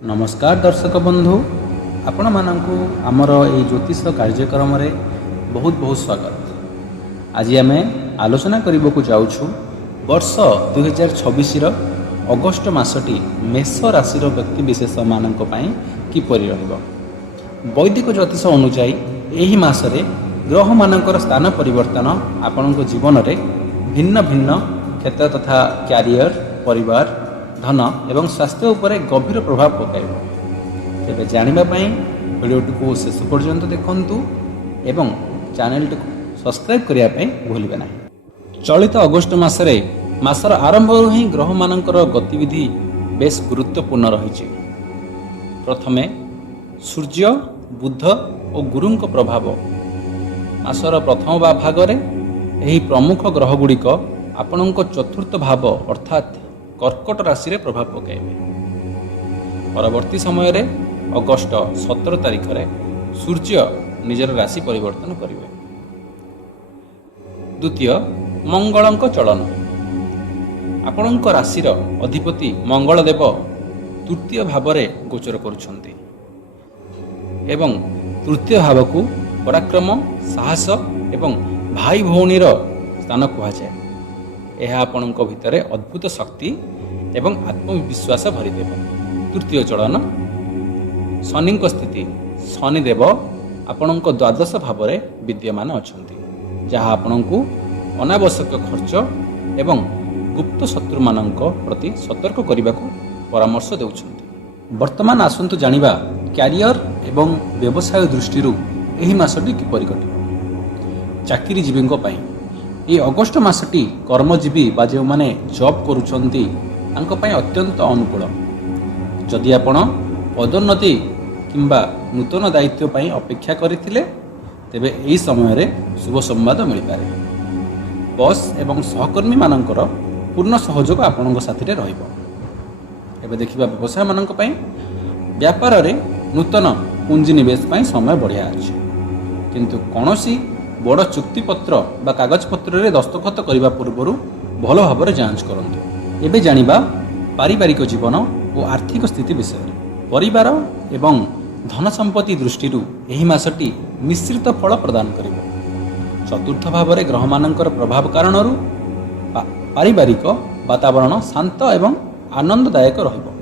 नमस्कार दर्शक बंधु आपण मानकु आमर ए ज्योतिष कार्यक्रम रे बहुत बहुत स्वागत। आज आम आलोचना करने को जाऊँ वर्ष 2026 अगस्ट मासटी मेष राशि व्यक्ति विशेष मानक किपरि रहिबो। वैदिक ज्योतिष अनुसार यही मासरे ग्रह मानकर स्थान परिवर्तन आपणको जीवन में भिन्न भिन्न क्षेत्र तथा क्यारियर परिवार धन एवं स्वास्थ्य उपर गभीर प्रभाव पकाइब। तेरे जानापी भिडियोटी को शेष पर्यंत देखु एवं चैनल टी सब्सक्राइब करने भूलिए ना। चलित अगस्ट मासरे मासर आरंभ ही ग्रह मानकर गतिविधि बेस गुरुत्वपूर्ण रही। प्रथमे सूर्य बुध और गुरु प्रभाव मासर प्रथम भागरे यही प्रमुख ग्रह गुड़िक आपण चतुर्थ भाव अर्थात कर्कट राशि रे प्रभाव पकाइबे। परवर्ती समय रे अगस्ट 17 तारिख रे सूर्य निजर राशि परिवर्तन करिवे। द्वितीय मंगलंक चलन आपणक राशि अधिपति मंगल देव तृतीय भाव रे गोचर करुछंती एवं तृतीय भाव को पराक्रम साहस एवं भाई भौणीर स्थान कहा जाए। यह आपणक भितरे अद्भुत शक्ति एवं आत्मविश्वास भरीदेव। तृतीय चलन शनि स्थिति शनिदेव आपणक द्वादश भाव में विद्यमान अच्छा जहाँ आपणको अनावश्यक खर्च एवं गुप्त शत्रु मानक प्रति सतर्क करने को परामर्श देउछंती। वर्तमान आसंतु जानिबा क्यारियर एवं व्यवसाय दृष्टि यही मासटी किपरि कटिबो। चाकरीजीवी ये अगस्ट मासटी कर्मजीवी बा जो माने जॉब करुछंती तांको पय अत्यंत अनुकूल। जदि आपण पदोन्नति किंबा नूतन दायित्व पय अपेक्षा करथिले तेबे एही समय रे शुभ संवाद मिल पारे। बॉस एवं सहकर्मी मानकर पूर्ण सहयोग आपणक साथी रहिबो। एबे देखिबा व्यवसाय मानक पय व्यापार रे नूतन पुंजी निवेश पय समय बढ़िया अछि, किंतु कोनोसी बड़ चुक्तिपत्र बा कागजपत्र रे दस्तखत करने पूर्व भल भाव जांच करंतु। एबे जानिबा पारिवारिक जीवन और आर्थिक स्थिति विषय। परिवार एवं धन संपत्ति दृष्टि यही मासटी मिश्रित फल प्रदान करिबो। चतुर्थ भाव में ग्रह मानकर प्रभाव कारण पारिवारिक वातावरण शांत एवं आनंददायक रहिबो।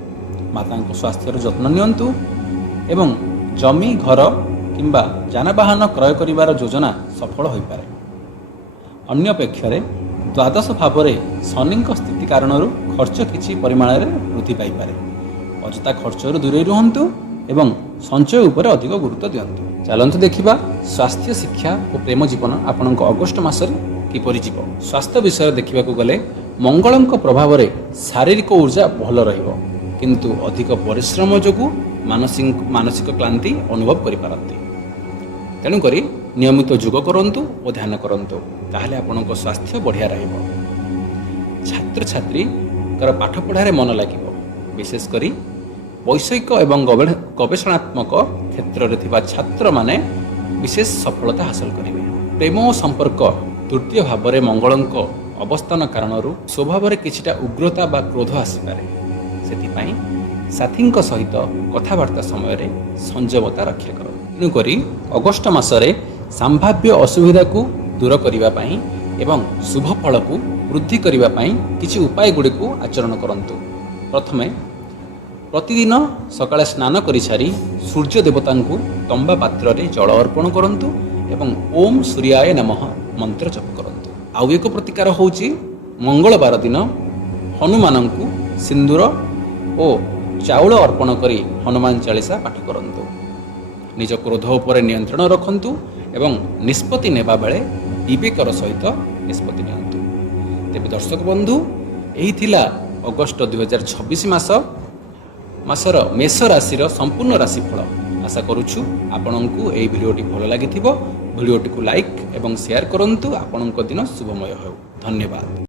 माता स्वास्थ्यर जत्न नियंतु एवं जमी घर किंबा जानवाहन क्रय करिवार योजना सफल हो पारे। अन्य अपेक्षा द्वादश भाव में शनि स्थिति कारण खर्च किछि परिमाण में वृद्धि पाई पारे। अजथा खर्च दूरे रुहंतु एवं संचय उपर अधिक गुरुत्व दियंतु। चलंतु देखिबा स्वास्थ्य शिक्षा और प्रेम जीवन आपणक अगस्ट मासरे किपरि जीव। स्वास्थ्य विषय देखा गले मंगलंक प्रभाव में शारीरिक ऊर्जा भल रहिबो, किंतु अधिक परिश्रम जोगु मानसिक क्लांति अनुभव करिपारंती। तेणुक नियमित योग करंतु और ध्यान करंतु, ताहले आपणक स्वास्थ्य बढ़िया रहिबो। छात्र छात्री पाठ पढ़ारे मन लागिबो। विशेषकर वैषयिक एवं गवेषणात्मक क्षेत्र में थिबा छात्र माने विशेष सफलता हासिल करिवे। प्रेम और संपर्क तृतीय भाव में मंगलंक अवस्थान कारण स्वभाव में किछिटा उग्रता बा क्रोध आसीपारे। सेथिपाई साथी सहित कथबार्ता समय संयमता रक्षा कर। तेणुक अगस्ट मासरे संभाव्य असुविधा को दूर करने एवं शुभ फल को वृद्धि करने किसी उपाय गुड़ी को आचरण करंतु। प्रथमे प्रतिदिन सकाळे स्नान करि सारी सूर्य देवता को तंबा पात्र रे जल अर्पण करंतु एवं ओम सूर्याय नमः मंत्र जप करंतु। आउ एक प्रतिकार होउची मंगलवार दिन हनुमान को सिंदूर और चाउल अर्पण करी हनुमान चालीसा पाठ करंतु। निज क्रोध उपर नियंत्रण रखंतु एवं निष्पत्ति नेबा बेले विवेकर सहित निष्पत्ति नियंतु। तेबे दर्शक बंधु यही थिला अगस्ट 2026 मासर मेष राशि संपूर्ण राशिफल। आशा करुछु आपनकु एही भिडियोटी भल लागिथिबो। भिडियोटी को लाइक एवं शेयर करंतु। आपनक दिन शुभमय हो। धन्यवाद।